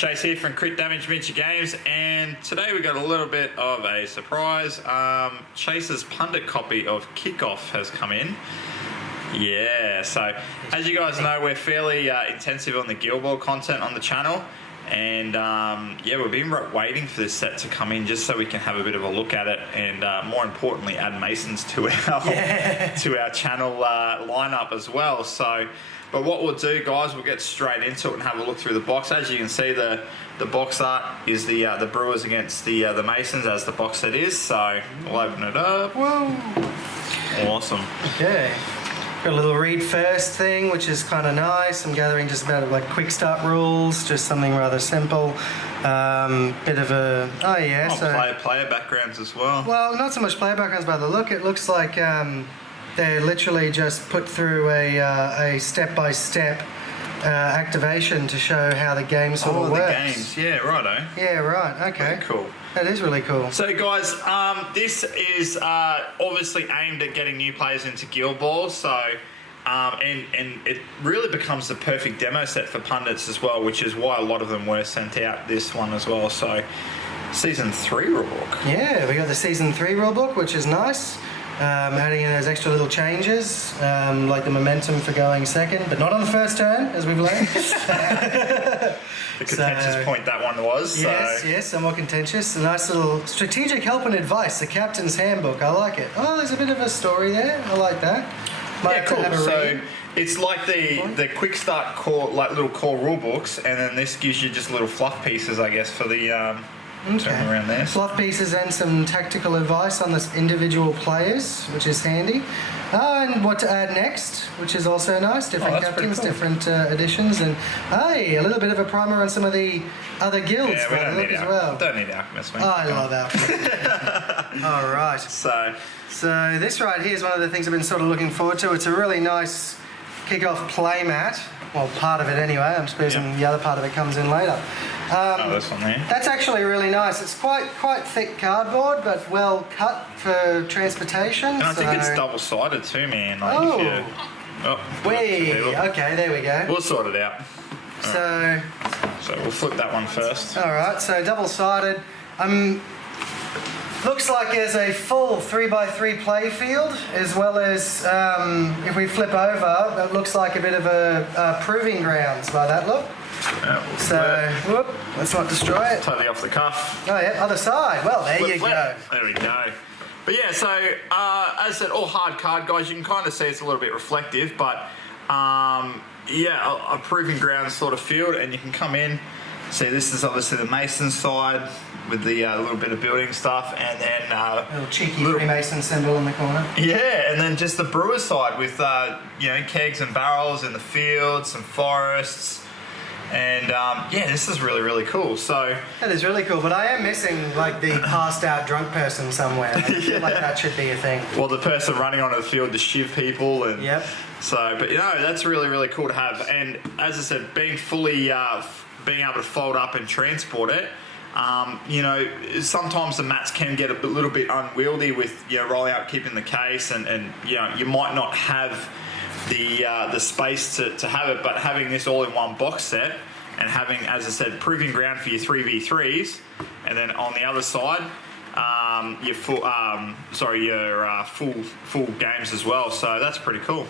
Chase here from Crit Damage Miniature Games, and today we got a little bit of a surprise. Chase's pundit copy of Kickoff has come in. Yeah, so as you guys know, we're fairly intensive on the Guild Ball content on the channel, and yeah, we've been waiting for this set to come in just so we can have a bit of a look at it, and more importantly, add Masons to our channel lineup as well. So. But what we'll do, guys, we'll get straight into it and have a look through the box. As you can see, the box art is the Brewers against the Masons, as the box set is. So we'll open it up. Whoa! Awesome. Okay. Got a little read first thing, which is kind of nice. I'm gathering just about like quick start rules, just something rather simple. Bit of a player backgrounds as well. Well, not so much player backgrounds by the look. It looks like. They literally just put through a step-by-step activation to show how the game sort of works. The games, yeah, righto. Yeah, right, okay. Very cool. That is really cool. So, guys, this is obviously aimed at getting new players into Guild Ball, so... and it really becomes the perfect demo set for pundits as well, which is why a lot of them were sent out this one as well. So, Season 3 rulebook. Yeah, we got the Season 3 rulebook, which is nice. Adding in those extra little changes, like the momentum for going second, but not on the first turn, as we've learned. The contentious point that one was. Yes, somewhat contentious. A nice little strategic help and advice, the captain's handbook. I like it. Oh, there's a bit of a story there. I like that. Yeah, cool. So it's like the quick start core, like little core rule books, and then this gives you just little fluff pieces, I guess, for the. Turn around there. Fluff pieces and some tactical advice on this individual players, which is handy. And what to add next, which is also nice. Different captains, cool. Different additions, and hey, a little bit of a primer on some of the other guilds. Yeah, we don't need Alchemist, mate. Oh, I love Alchemist. All right. So this right here is one of the things I've been sort of looking forward to. It's a really nice kickoff play mat. Well, part of it anyway. I'm supposing the other part of it comes in later. This one there. That's actually really nice. It's quite thick cardboard, but well cut for transportation. And I think it's double-sided too, man. Like okay, there we go. We'll sort it out. So we'll flip that one first. All right, so double-sided. Looks like there's a full 3x3 play field, as well as, if we flip over, it looks like a bit of a proving grounds by that look. Yeah, let's not destroy it. Totally off the cuff. Oh yeah, other side. Well, there you go. There we go. But yeah, so as I said, all hard card, guys. You can kind of see it's a little bit reflective, but yeah, a proving ground sort of field, and you can come in. See, this is obviously the Mason side with the little bit of building stuff, and then a little cheeky Freemason symbol in the corner. Yeah, and then just the Brewers side with kegs and barrels in the field, some forests. And yeah, this is really cool. So that is really cool, but I am missing like the passed out drunk person somewhere. I feel like that should be a thing. Well, the person running onto the field to shiv people, and so. But that's really cool to have. And as I said, being fully being able to fold up and transport it. Sometimes the mats can get a little bit unwieldy with rolling out, keeping the case, and you might not have the space to have it, but having this all in one box set and having, as I said, proving ground for your 3v3s, and then on the other side your full games as well. So that's pretty cool.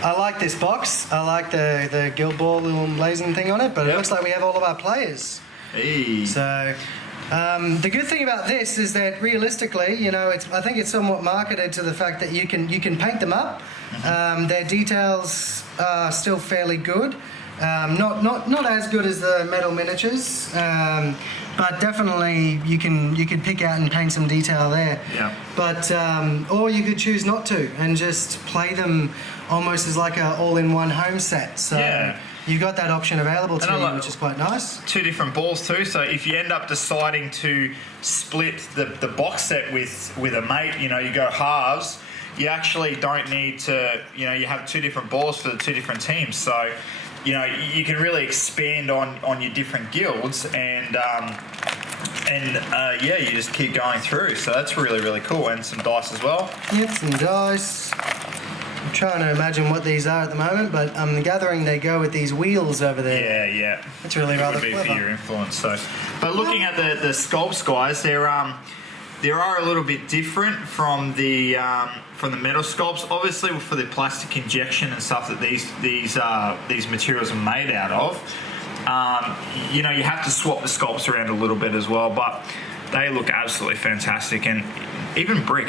I like this box. I like the Guild Ball little blazing thing on it, but it looks like we have all of our players. Hey. So the good thing about this is that realistically, I think it's somewhat marketed to the fact that you can paint them up. Their details are still fairly good. Not as good as the metal miniatures, but definitely you could pick out and paint some detail there. Yeah. But or you could choose not to and just play them almost as like a all-in-one home set. So you've got that option available to you, which is quite nice. Two different balls too. So if you end up deciding to split the box set with a mate, you go halves. You actually don't need to. You have two different balls for the two different teams. So. You can really expand on your different guilds, and you just keep going through. So that's really cool, and some dice as well. Yep, some dice. I'm trying to imagine what these are at the moment, but I'm gathering they go with these wheels over there. Yeah. That's really It rather would be clever. for your influence. So, but looking at the sculpts, guys, they are a little bit different from the metal sculpts. Obviously, for the plastic injection and stuff that these materials are made out of, you know, you have to swap the sculpts around a little bit as well. But they look absolutely fantastic, and even Brick,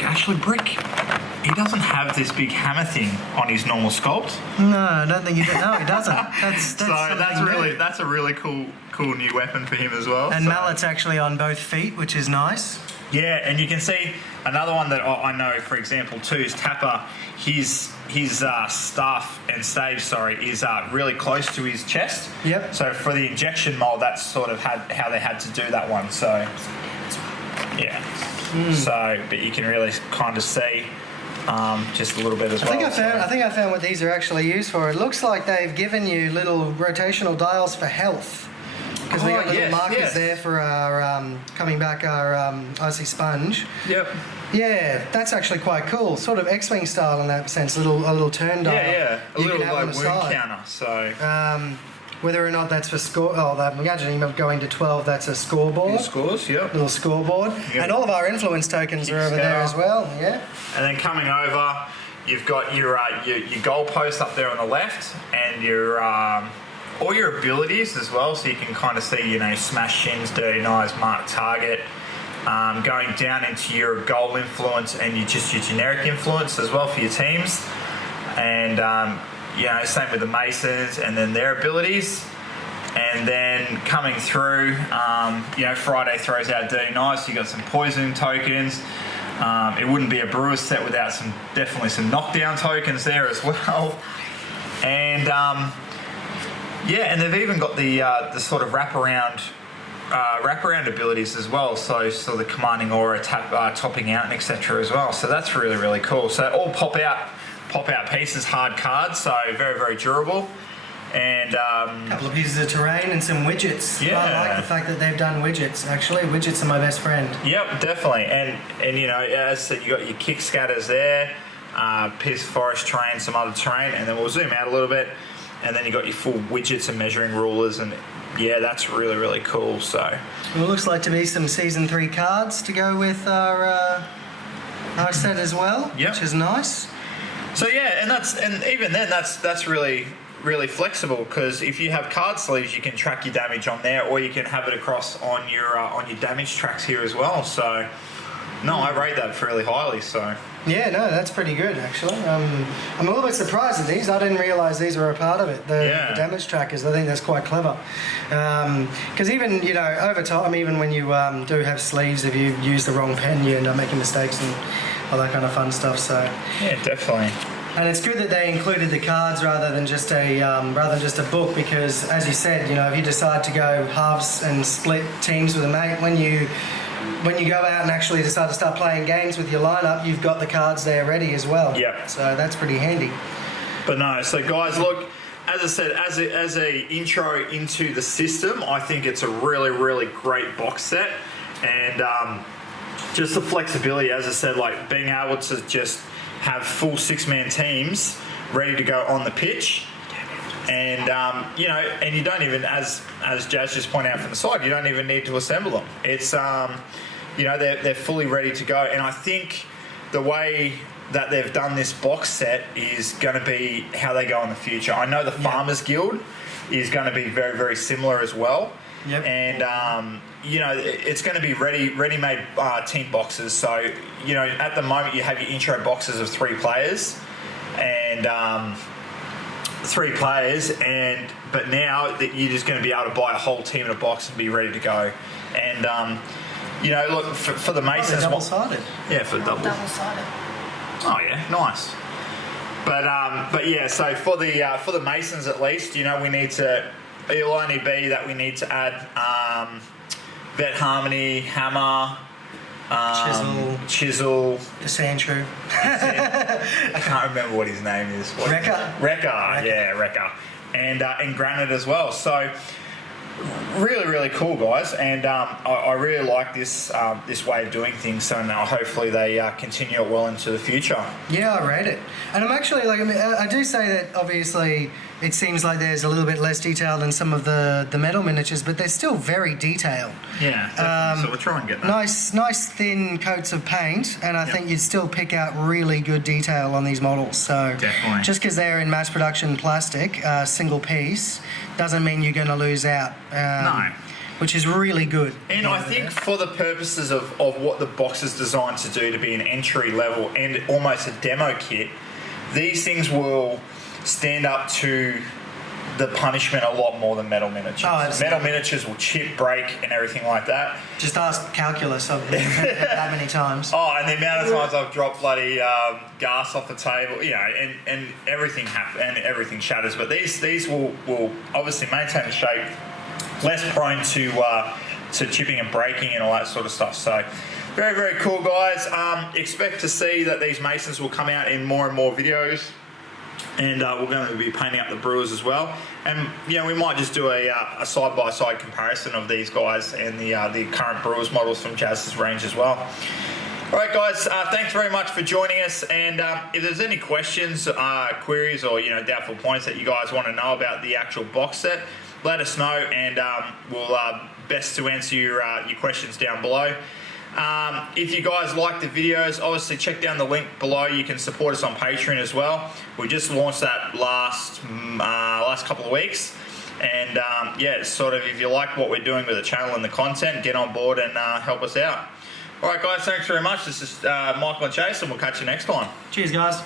he doesn't have this big hammer thing on his normal sculpt. No, I don't think he does. No, he doesn't. That's That's a really cool new weapon for him as well. And so. Mallet's actually on both feet, which is nice. Yeah, and you can see another one that I know, for example, too, is Tapper. His staff and stage, is really close to his chest. Yep. So for the injection mold, that's sort of how they had to do that one. So yeah. So, but you can really kind of see just a little bit as well. I think I found what these are actually used for. It looks like they've given you little rotational dials for health. Because we got little markers there for our coming back our icy sponge. Yep. Yeah, that's actually quite cool. Sort of X-wing style in that sense. A little turn dial. Yeah. A you little can have on like the wound side. counter. So. Whether or not that's for score, I'm imagining going to 12. That's a scoreboard. Your scores, yep. Little scoreboard, Yep. and all of our influence tokens are over there as well. Yeah. And then coming over, you've got your goalpost up there on the left, and your all your abilities as well. So you can kind of see, you know, smash shins, dirty knives, mark target. Going down into your goal influence and your generic influence as well for your teams, and you know, same with the Masons and then their abilities. And then coming through, you know, Friday throws out dirty knives, so you got some poison tokens. It wouldn't be a Brewers set without definitely some knockdown tokens there as well. And yeah, and they've even got the sort of wraparound abilities as well. So the commanding aura, topping out, and etc. as well. So that's really, really cool. So all pop out pieces, hard cards, so very, very durable. And a couple of pieces of terrain and some widgets. Yeah. I like the fact that they've done widgets. Actually, widgets are my best friend. Yep, definitely. And you know, as I said, you got your kick scatters there, piece of forest terrain, some other terrain, and then we'll zoom out a little bit, and then you got your full widgets and measuring rulers, and yeah, that's really, really cool. So Well, it looks like to be some season 3 cards to go with our set as well, Yep. which is nice. So yeah, and even then that's really, really flexible, because if you have card sleeves, you can track your damage on there, or you can have it across on your damage tracks here as well. So no, I rate that fairly highly. So Yeah, no, that's pretty good actually. I'm a little bit surprised at these. I didn't realise these were a part of it. The damage trackers. I think that's quite clever. Because even, you know, over time, even when you do have sleeves, if you use the wrong pen, you end up making mistakes and all that kind of fun stuff. So yeah, definitely. And it's good that they included the cards rather than just a book, because as you said, you know, if you decide to go halves and split teams with a mate, when you go out and actually decide to start playing games with your lineup, you've got the cards there ready as well. Yeah. So that's pretty handy. But no, so guys, look, as I said, as a intro into the system, I think it's a really, really great box set, and just the flexibility, as I said, like being able to just have full 6-man teams ready to go on the pitch. And you know, and you don't even, as Jazz just pointed out from the side, you don't even need to assemble them. It's you know, they're fully ready to go. And I think the way that they've done this box set is going to be how they go in the future. I know the Farmers Guild is going to be very, very similar as well. Yep. And you know, it's going to be ready-made team boxes. So you know, at the moment you have your intro boxes of 3 players, and but now that you're just going to be able to buy a whole team in a box and be ready to go. And you know, look, for the Masons, double-sided. Yeah, for the Double-sided. Oh yeah, nice. But yeah, so for the Masons at least, you know, we need to. It'll only be that we need to add Vet Harmony, Hammer, Chisel. The Sandshrew. I can't remember what his name is. Wrecker. Wrecker. Yeah, Wrecker. And Granite as well. So Really, really cool, guys, and I really like this this way of doing things, and hopefully they continue it well into the future. Yeah, I read it, and I'm actually like, I mean, I do say that obviously it seems like there's a little bit less detail than some of the metal miniatures, but they're still very detailed. Yeah, definitely. So we'll try and get that. Nice thin coats of paint, and I think you'd still pick out really good detail on these models. So Definitely. just because they're in mass production plastic, single piece, doesn't mean you're going to lose out. No. Which is really good. And I think for the purposes of what the box is designed to do, to be an entry level and almost a demo kit, these things will stand up to the punishment a lot more than metal miniatures. Oh, absolutely. Metal miniatures will chip, break, and everything like that. Just ask calculus of that many times. Oh, and the amount of times I've dropped bloody gas off the table, you know, and everything and everything shatters. But these will obviously maintain the shape, less prone to chipping and breaking and all that sort of stuff. So very, very cool, guys. Expect to see that these Masons will come out in more and more videos. And we're going to be painting up the Brewers as well. And, you know, we might just do a side-by-side comparison of these guys and the current Brewers models from Jazz's range as well. All right, guys, thanks very much for joining us. And if there's any questions, queries, or, you know, doubtful points that you guys want to know about the actual box set, let us know, and we'll best to answer your questions down below. If you guys like the videos, obviously check down the link below. You can support us on Patreon as well. We just launched that last couple of weeks, and yeah, sort of if you like what we're doing with the channel and the content, get on board and help us out. All right, guys, thanks very much. This is Michael and Chase, and we'll catch you next time. Cheers, guys.